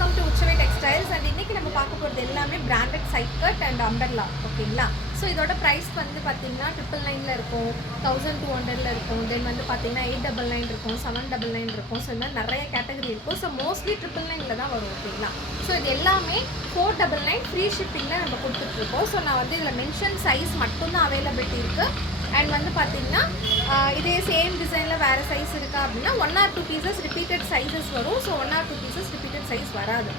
Welcome to உச்சவை textiles. And இன்றைக்கி நம்ம பார்க்க போகிறது எல்லாமே branded side cut and umbrella. ஓகேங்களா? ஸோ இதோட ப்ரைஸ் வந்து பார்த்திங்கன்னா 999 இருக்கும், 1200 இருக்கும், தென் வந்து பார்த்திங்கன்னா 899 இருக்கும், 799 இருக்கும். ஸோ இந்த மாதிரி நிறைய கேட்டகரி இருக்கும். ஸோ மோஸ்ட்லி 999 தான் வரும். ஓகேங்களா? ஸோ இது எல்லாமே 499 ஃப்ரீ ஷிப்பிங்கில் நம்ம கொடுத்துட்ருக்கோம். ஸோ நான் வந்து இதில் மென்ஷன் சைஸ் மட்டும்தான் அவைலபிலிட்டி இருக்குது. அண்ட் வந்து பார்த்திங்கன்னா இதே சேம் டிசைனில் வேறு சைஸ் இருக்கா அப்படின்னா 1 or 2 பீசஸ் ரிப்பீட்டட் சைஸஸ் வரும். So 1 or 2 pieces repeated size வராது.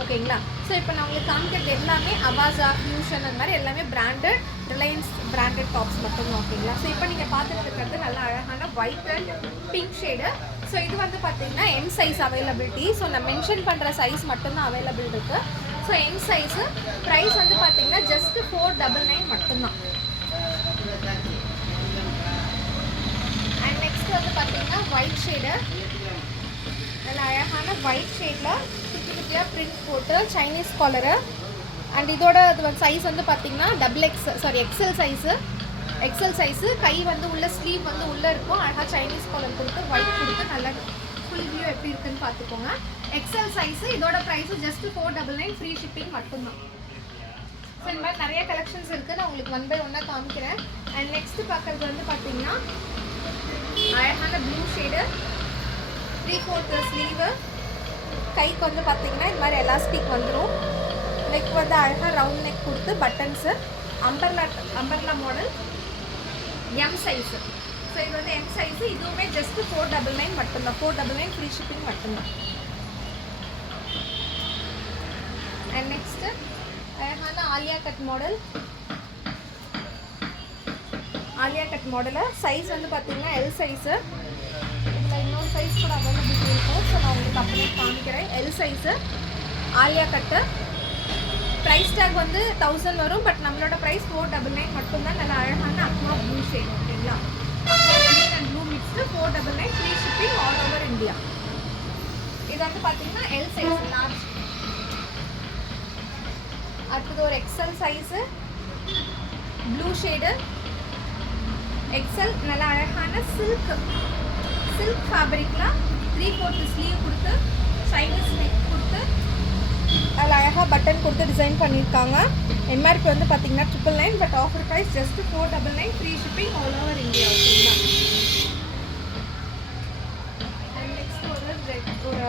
ஓகேங்களா? ஸோ இப்போ நான் உங்களுக்கு காமிக்கிறது எல்லாமே அவாசா, ஃபியூஷன் அந்த மாதிரி எல்லாமே பிராண்டட் ரிலையன்ஸ் பிராண்டட் டாப்ஸ் மட்டும்தான். ஓகேங்களா? ஸோ இப்போ நீங்கள் பார்த்துட்டு இருக்கிறது நல்ல அழகான white and pink shade. So இது வந்து பார்த்திங்கன்னா எம் சைஸ் அவைலபிலிட்டி. ஸோ நான் மென்ஷன் பண்ணுற சைஸ் மட்டும்தான் அவைலபிள் இருக்குது. ஸோ எம் சைஸு ப்ரைஸ் வந்து பார்த்திங்கன்னா ஜஸ்ட் 499 மட்டும்தான். அண்ட் நெக்ஸ்ட் வந்து பார்த்திங்கன்னா ஒயிட் ஷேடு, நல்ல அழகான ஒயிட் ஷேடில் குட்டி குட்டியாக பிரிண்ட் போட்டு சைனீஸ் காலரு. அண்ட் இதோட சைஸ் வந்து பார்த்திங்கன்னா எக்ஸல் சைஸு. கை வந்து உள்ள ஸ்லீவ் வந்து உள்ளே இருக்கும். அழகாக சைனீஸ் காலர் கொடுத்து ஒயிட் கொடுத்து நல்லா ஃபுல் வியூ எப்படி இருக்குன்னு பார்த்துக்கோங்க. XL size. இதோட ப்ரைஸு ஜஸ்ட் 499 ஃப்ரீ ஷிப்பிங் மட்டும்தான். ஸோ இந்த மாதிரி நிறைய கலெக்ஷன்ஸ் இருக்குது. நான் உங்களுக்கு 1 by 1 காமிக்கிறேன். அண்ட் நெக்ஸ்ட்டு பார்க்குறது வந்து பார்த்திங்கன்னா அழகான ப்ளூ ஷேடு, 3/4 ஸ்லீவு. கைக்கு வந்து பார்த்திங்கன்னா இந்த மாதிரி எலாஸ்டிக் வந்துடும். நெக் வந்து அழகாக ரவுண்ட் நெக் கொடுத்து buttons. Umbrella model M size. So இது வந்து எம் சைஸு. இதுவுமே ஜஸ்ட் 499 மட்டும்தான். 499 ஃப்ரீ ஷிப்பிங் மட்டும்தான். அண்ட் நெக்ஸ்ட்டு அழகான ஆலியா கட் மாடலு. சைஸ் வந்து பார்த்திங்கன்னா எல் சைஸு. இதில் இன்னொரு சைஸ் கூட அவைலபிலிட்டி இருக்கும். ஸோ நான் உங்களுக்கு அப்படியே காமிக்கிறேன். எல் சைஸு ஆலியா கட்டு. ப்ரைஸ் டேக் வந்து 1000 வரும். பட் நம்மளோட ப்ரைஸ் 499 மட்டும்தான். நல்ல அழகான அக்வா ப்ளூ ஷேட். ஓகேங்களா? Green and blue mixed 499 free shipping all over India. இது வந்து பார்த்திங்கன்னா எல் சைஸ் லார்ஜ். அடுத்தது ஒரு XL size blue shade XL. நல்ல அழகான சில்க் ஃபேப்ரிக்கில் 3/4 ஸ்லீவ் கொடுத்து சைனீஸ் நெக் கொடுத்து அதில் அழகாக பட்டன் கொடுத்து டிசைன் பண்ணியிருக்காங்க. எம்ஆர்பி வந்து பார்த்திங்கன்னா 999. But offer price just 499 free shipping all over India. ஓகேங்களா? அண்ட் நெக்ஸ்ட் ஒரு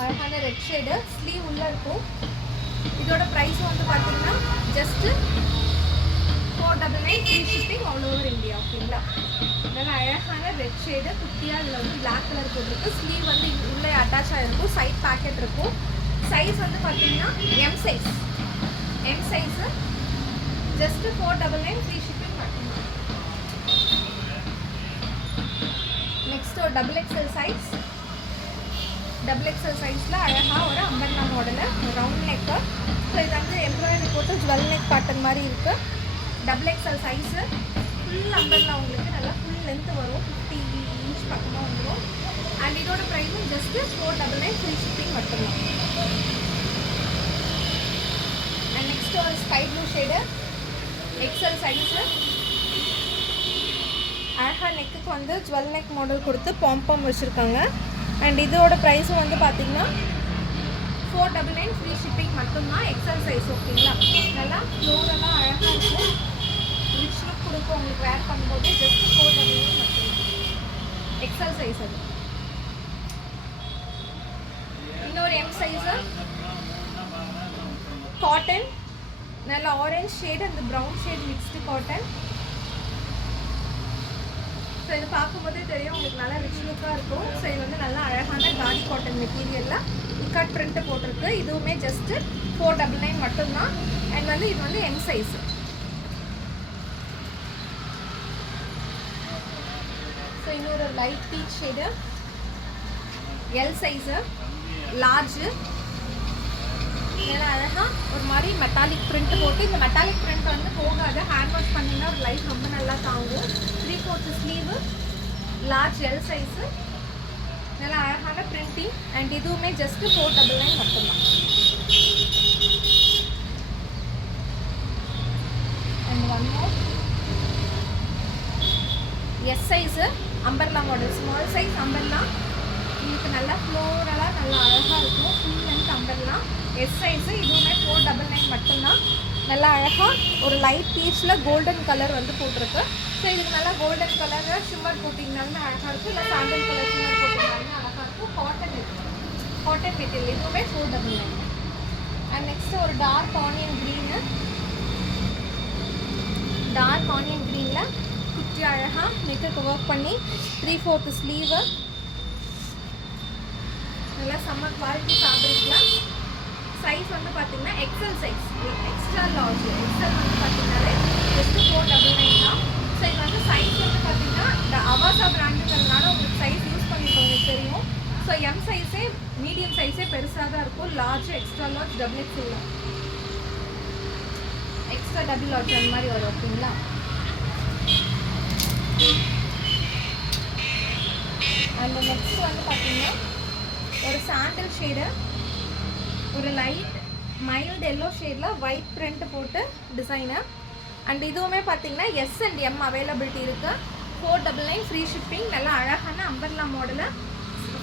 அழகான ரெட் ஷேடு ஸ்லீவ் உள்ளே இருக்கும். இதோட ப்ரைஸ் வந்து பார்த்திங்கன்னா just 499 free shipping all over India. ஓகேங்களா? நல்லா அழகான ரெட் ஷேடு குட்டியாக இதில் வந்து பிளாக் கலர் போட்டிருக்கு. ஸ்லீவ் வந்து உள்ளே அட்டாச் ஆகிருக்கும். சைட் பேக்கெட் இருக்கும். சைஸ் வந்து பார்த்திங்கன்னா M size just 499 free shipping மட்டும்தான். நெக்ஸ்ட் ஒரு டபுள் எக்ஸல் சைஸில் அழகாக ஒரு umbrella model round neck. So இது வந்து எம்ப்ராய்டரி போட்டு ஜுவல் நெக் பேட்டர்ன் மாதிரி இருக்குது. Double XL size full umbrella உங்களுக்கு நல்லா ஃபுல் லென்த்து வரும். 50 inch பக்கமாக வந்துடும். அண்ட் இதோட ப்ரைஸும் ஜஸ்ட்டு 499 ஃப்ரீ ஷிப்பிங் மட்டும்தான். அண்ட் நெக்ஸ்ட் ஒரு sky blue shade XL size. அழகாக நெக்குக்கு வந்து ஜுவல் நெக் மாடல் கொடுத்து பாம்பம் வச்சுருக்காங்க. அண்ட் இதோட ப்ரைஸும் வந்து பார்த்திங்கன்னா 499 ஃப்ரீ ஷிப்பிங் மட்டும்தான். XL size. ஓகேங்களா? நல்லா ஃப்ளோரெல்லாம் அழகாக இருக்கும். ரிச் லுக் கொடுக்கும் உங்களுக்கு வேர் பண்ணும்போது. ஜஸ்ட் 499 மட்டும்தான். XL size. அது இன்னொரு எம் சைஸு காட்டன். நல்ல ஆரஞ்ச் ஷேடு அந்த brown shade mixed cotton. So இது பார்க்கும்போதே தெரியும் உங்களுக்கு நல்லா ரிச் லுக்காக இருக்கும். ஸோ இது வந்து நல்லா அழகான காடி காட்டன் மெட்டீரியலில் இக்கட் பிரிண்ட்டு போட்டிருக்கு. இதுவுமே ஜஸ்ட்டு 499 மட்டும்தான். அண்ட் வந்து இது வந்து எம் சைஸு. ஸோ இன்னொரு light beach shade L size large. இதெல்லாம் அழகாக ஒரு மாதிரி மெட்டாலிக் பிரிண்ட் போட்டு, இந்த மெட்டாலிக் பிரிண்ட் வந்து போகாது. ஹேண்ட் வாஷ் பண்ணிங்கன்னா ஒரு லைஃப் ரொம்ப நல்லா தாங்கும். 3/4 ஸ்லீவு லார்ஜ் எல் சைஸு. நல்லா அழகான பிரிண்டிங். அண்ட் இதுவுமே ஜஸ்ட்டு 499 மட்டும்தான். And one more S size umbrella model small size umbrella. உங்களுக்கு நல்லா ஃப்ளோரலாக நல்லா அழகாக இருக்கும். ஃபுல் லென்த் அம்பர்லாம் எஸ் சைஸு. இதுவுமே 499 மட்டும்தான். நல்லா அழகாக ஒரு லைட் பீச்சில் கோல்டன் கலர் வந்து போட்டிருக்கு. ஸோ இதுக்கு நல்லா கோல்டன் கலரில் ஷிம்மர் போட்டிங்கனாலுமே அழகாக இருக்கும், இல்லை சாண்டல் கலர் ஷிம்மர் போட்டிங்கனாலுமே அழகாக இருக்கும். காட்டன் மெட்டீரியல் இதுவுமே 499. அண்ட் நெக்ஸ்ட்டு ஒரு டார்க் ஆனியன் க்ரீனில் குட்டி அழகாக நெக்குக்கு ஒர்க் பண்ணி 3/4 ஸ்லீவு, நல்லா செம்ம குவாலிட்டி ஃபேப்ரிக்கில். சைஸ் வந்து பார்த்தீங்கன்னா XL size, extra large. XL வந்து பார்த்தீங்கன்னாலே ஜஸ்ட்டு 499 தான். ஸோ இது வந்து சைஸ் வந்து பார்த்தீங்கன்னா இந்த அவாசா பிராண்டுங்கிறதுனால உங்களுக்கு சைஸ் யூஸ் பண்ணியிருக்கவங்களுக்கு தெரியும். ஸோ எம் சைஸே மீடியம் சைஸே பெருசாக தான் இருக்கும். Large, extra large, double XL, extra double large அந்த மாதிரி வரும். ஓகேங்களா? அண்ட் நெக்ஸ்ட் வந்து பார்த்தீங்கன்னா ஒரு சாண்டல் ஷேடு, ஒரு லைட் மைல்டு எல்லோ ஷேடில் ஒயிட் பிரிண்ட் போட்டு டிசைனு. அண்ட் இதுவுமே பார்த்தீங்கன்னா எஸ் அண்ட் எம் அவைலபிலிட்டி இருக்குது. 499 ஃப்ரீ ஷிப்பிங். நல்லா அழகான அம்பர்லா மாடலு,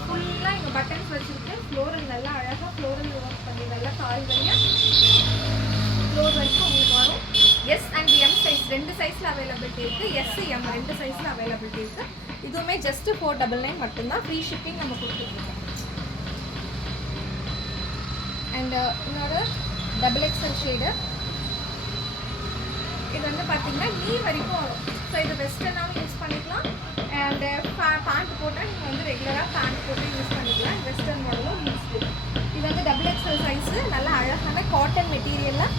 ஃபுல்லாக இங்கே பட்டன்ஸ் வச்சுருக்கு. ஃப்ளோரல் நல்லா அழகாக ஃப்ளோரல் ஒர்க் பண்ணி நல்லா கால் வரையும் ஃப்ளோர் வரைக்கும் உங்களுக்கு வரும். எஸ் அண்ட் எம் சைஸ் 2 சைஸில் அவைலபிலிட்டி இருக்குது. எஸ் எம் 2 சைஸில் அவைலபிலிட்டி இருக்குது. இதுவுமே ஜஸ்ட்டு 499 மட்டும்தான். ஃப்ரீ ஷிப்பிங் நம்ம கொடுத்துருக்கோம். அண்ட் இன்னொரு டபுள் எக்ஸ்எல் ஷேடு. இது வந்து பார்த்தீங்கன்னா நீ வரைக்கும் வரும். ஸோ இது வெஸ்டர்னாகவும் யூஸ் பண்ணிக்கலாம். அண்டு பேண்ட் போட்டால் நீங்கள் வந்து ரெகுலராக பேண்ட் போட்டு யூஸ் பண்ணிக்கலாம். வெஸ்டர்ன் மாடலும் யூஸ்ஃபுல். இது வந்து டபுள் எக்ஸ்எல் சைஸு. நல்லா அழகான காட்டன் மெட்டீரியலில்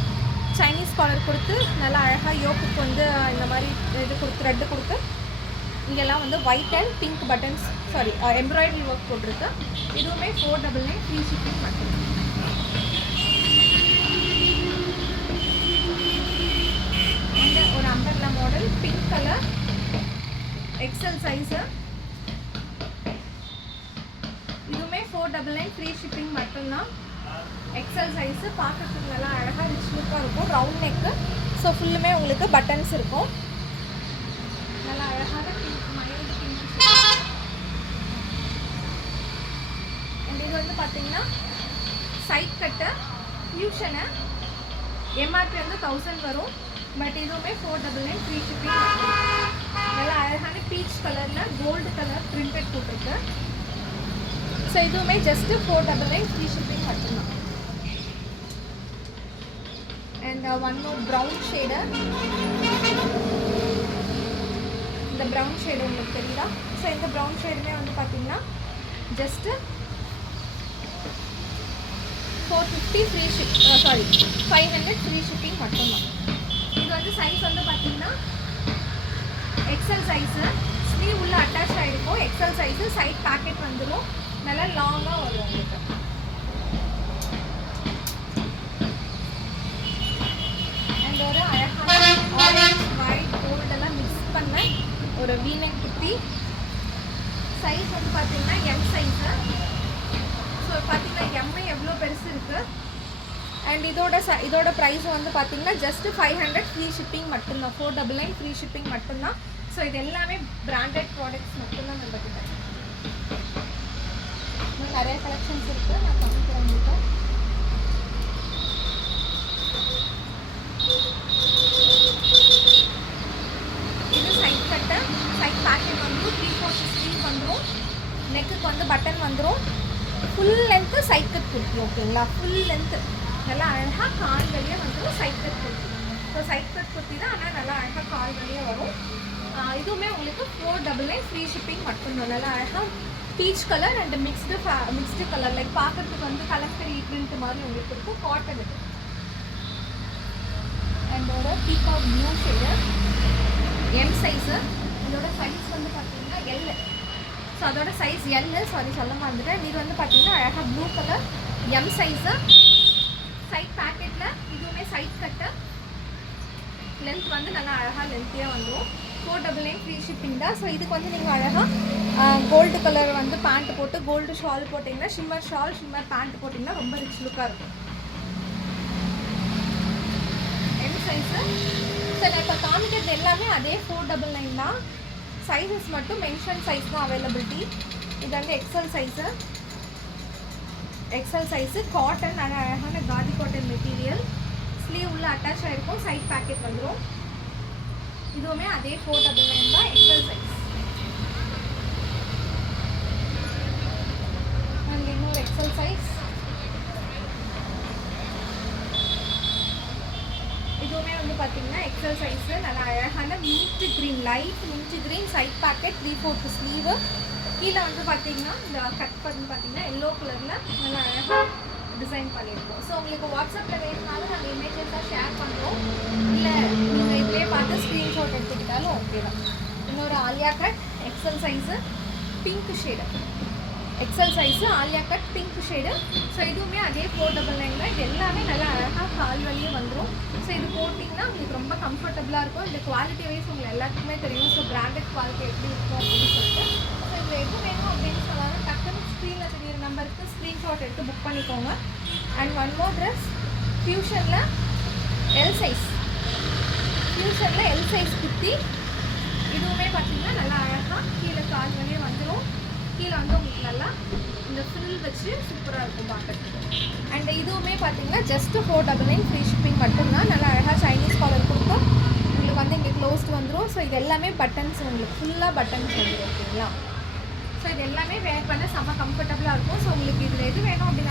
சைனீஸ் காலர் கொடுத்து நல்லா அழகாக யோக்குக்கு வந்து இந்த மாதிரி இது கொடுத்து த்ரெட்டு கொடுத்து இங்கெல்லாம் வந்து white and pink buttons embroidery work போட்டிருக்கு. இதுவுமே 499 ஃப்ரீ ஷிப்பிங் மட்டும். ஒரு umbrella model pink colour XL size. இதுவுமே 499 ஃப்ரீ ஷிப்பிங் மட்டும்தான். XL size. பார்க்கறதுக்கு நல்லா அழகாக ரிச் லுக்காக இருக்கும். Round neck. ஸோ ஃபுல்லுமே உங்களுக்கு பட்டன்ஸ் இருக்கும். நல்லா அழகான பிங்க், மைல்டு பிங்க். அண்ட் இது வந்து பார்த்தீங்கன்னா சைட் கட்டு ஃபியூஷனு. எம்ஆர்பி வந்து 1000 வரும். பட் இதுவுமே 499 ஃப்ரீ ஷிப்பிங். நல்லா அழகான பீச் கலரில் கோல்டு கலர் பிரிண்டட் போட்டிருக்கு. ஸோ இதுவுமே ஜஸ்ட்டு 499 ஃப்ரீ ஷிப்பிங் மட்டும்தான். And one more brown shade. இந்த ப்ரௌன் ஷேடு உங்களுக்கு தெரியுதா? ஸோ இந்த ப்ரௌன் ஷேடுமே வந்து பார்த்தீங்கன்னா ஜஸ்ட்டு 450 ஃப்ரீ 500 ஃப்ரீ ஷிப்பிங் மட்டும்தான். இது வந்து சைஸ் வந்து பார்த்தீங்கன்னா எக்ஸல் சைஸு. ஸ்லீவ் உள்ள அட்டாச் ஆகிருக்கும். XL size. சைட் பேக்கெட் வந்துடும். நல்லா லாங்காக வரும் உங்களுக்கு. அண்ட் ஒரு அழகான ஆரஞ்ச், ஒயிட், கோல்டெல்லாம் மிக்ஸ் பண்ண ஒரு வீனெக் குர்த்தி. சைஸ் வந்து பார்த்தீங்கன்னா எம் சைஸு. ஸோ பார்த்தீங்கன்னா எம்ஐ எவ்வளோ பெருசு இருக்குது. அண்ட் இதோட ப்ரைஸ் வந்து பார்த்தீங்கன்னா ஜஸ்ட்டு 500 ஃப்ரீ ஷிப்பிங் மட்டும்தான். 499 ஃப்ரீ ஷிப்பிங் மட்டும்தான். ஸோ இது எல்லாமே பிராண்டட் ப்ராடக்ட்ஸ் மட்டும்தான் நம்மக்கிட்ட. இன்னும் நிறைய கலெக்ஷன்ஸ் இருக்குது. நான் காமிக்கிறேன் உங்களுக்கு. இது சைட் கட்டு. சைட் பேக்கெட் வந்து 3/4 ஸ்லீவ் வந்துடும். நெக்குக்கு வந்து பட்டன் வந்துடும். Full length side cut kurti. ஓகேங்களா? ஃபுல் லென்த்து நல்லா அழகாக கால் வழியாக வந்துடும். Side cut kurti. So side cut kurti தான், ஆனால் நல்லா அழகாக கால் வழியாக வரும். இதுவுமே உங்களுக்கு 499 ஃப்ரீ ஷிப்பிங் மட்டும்தான். நல்லா அழகாக peach colour and mixed colour, like பார்க்குறதுக்கு வந்து கலர்கரி பிரிண்ட் மாதிரி உங்களுக்கு இருக்கும். காட்டன் இது. அண்ட் ஒரு peacock blue shade M size. இதோட சைஸ் வந்து பார்த்தீங்கன்னா எல். ஸோ அதோட சைஸ் எல். சொல்ல மறந்துட்டேன். இது வந்து பார்த்தீங்கன்னா அழகாக blue colour M size. Side பேக்கெட்டில் இதுவுமே சைட் கட்டு. லென்த் வந்து நல்லா அழகாக லென்த்தியாக வந்துடும். 499 ஃப்ரீ ஷிப்பிங் தான். ஸோ இதுக்கு வந்து நீங்கள் அழகாக கோல்டு கலர் வந்து பேண்ட் போட்டு கோல்டு ஷால் போட்டிங்கன்னா, ஷிம்மர் ஷால், ஷிம்மர் பேண்ட் போட்டிங்கன்னா ரொம்ப ரிச் லுக்காக இருக்கும். M size. ஸோ நான் இப்போ காமிக்கிறது எல்லாமே அதே 499 தான். சைஸஸ் மட்டும் மென்ஷன் சைஸ் தான் அவைலபிலிட்டி. இது வந்து XL size. XL size cotton, அழகான காதி காட்டன் மெட்டீரியல். ஸ்லீவ் உள்ள அட்டாச் ஆகிருக்கும், சைட் பேக்கெட் வந்துடும். இதுவுமே அதே 499 தான், எக்ஸல் சைஸ். அண்ட் இன்னொரு எக்ஸல் சைஸ். இதுவுமே வந்து பார்த்தீங்கன்னா எக்ஸல் சைஸு, நல்லா அழகான mint green, light mint green, side pocket, 3/4 sleeve. கீழே வந்து பார்த்தீங்கன்னா இந்த கட் பண்ணி பார்த்தீங்கன்னா எல்லோ கலரில் நல்லா அழகாக டிசைன் பண்ணியிருக்கோம். ஸோ உங்களுக்கு வாட்ஸ்அப்பில் வேணுனாலும் நாங்கள் இமேஜஸாக ஷேர் பண்ணுறோம், இல்லை நீங்கள் இதிலே பார்த்து ஸ்க்ரீன்ஷாட் எடுத்துக்கிட்டாலும் ஓகே தான். இன்னொரு Alia cut XL size, pink shade. XL size Alia cut pink shade. So இதுவுமே அதே 499 தான். இது எல்லாமே நல்லா அழகாக கால் வழியே வந்துடும். ஸோ இது போட்டிங்கன்னா உங்களுக்கு ரொம்ப கம்ஃபர்டபுளாக இருக்கும். இந்த குவாலிட்டி வைஸ் உங்களுக்கு எல்லாத்துக்குமே தெரியும். ஸோ பிராண்டட் குவாலிட்டி எப்படி இருக்கும் அப்படின்னு சொல்லிட்டு. ஸோ இதில் எது வேணும் அப்படின்னு சொன்னாலும் டக்குன்னு ஸ்க்ரீனில் தெரியிற நம்பருக்கு ஸ்க்ரீன்ஷாட் எடுத்து புக் பண்ணிக்கோங்க. அண்ட் ஒன் மோர் ட்ரெஸ் ஃபியூஷனில் எல் சைஸ், ஃபியூஷனில் எல் சைஸ் குர்த்தி. இதுவுமே பார்த்தீங்கன்னா நல்லா அழகாக கீழே கால் வழியே வந்துடும். கீழே வந்து உங்களுக்கு நல்லா இந்த ஃபில் வச்சு சூப்பராக இருக்கும் பார்க்கறதுக்கு. அண்ட் இதுவுமே பார்த்தீங்கன்னா ஜஸ்ட்டு 499 ஃப்ரீ ஷிப்பிங் மட்டும்தான். நல்லா அழகாக சைனீஸ் காலர் கொடுக்கும். உங்களுக்கு வந்து இங்கே க்ளோஸ்ட் வந்துடும். ஸோ இது எல்லாமே பட்டன்ஸ், உங்களுக்கு ஃபுல்லாக பட்டன்ஸ் வந்துடும். ஓகேங்களா? ஸோ இது எல்லாமே வேர் பண்ண செம்ம கம்ஃபர்டபுளாக இருக்கும். ஸோ உங்களுக்கு இதில் எது வேணும் அப்படின்னு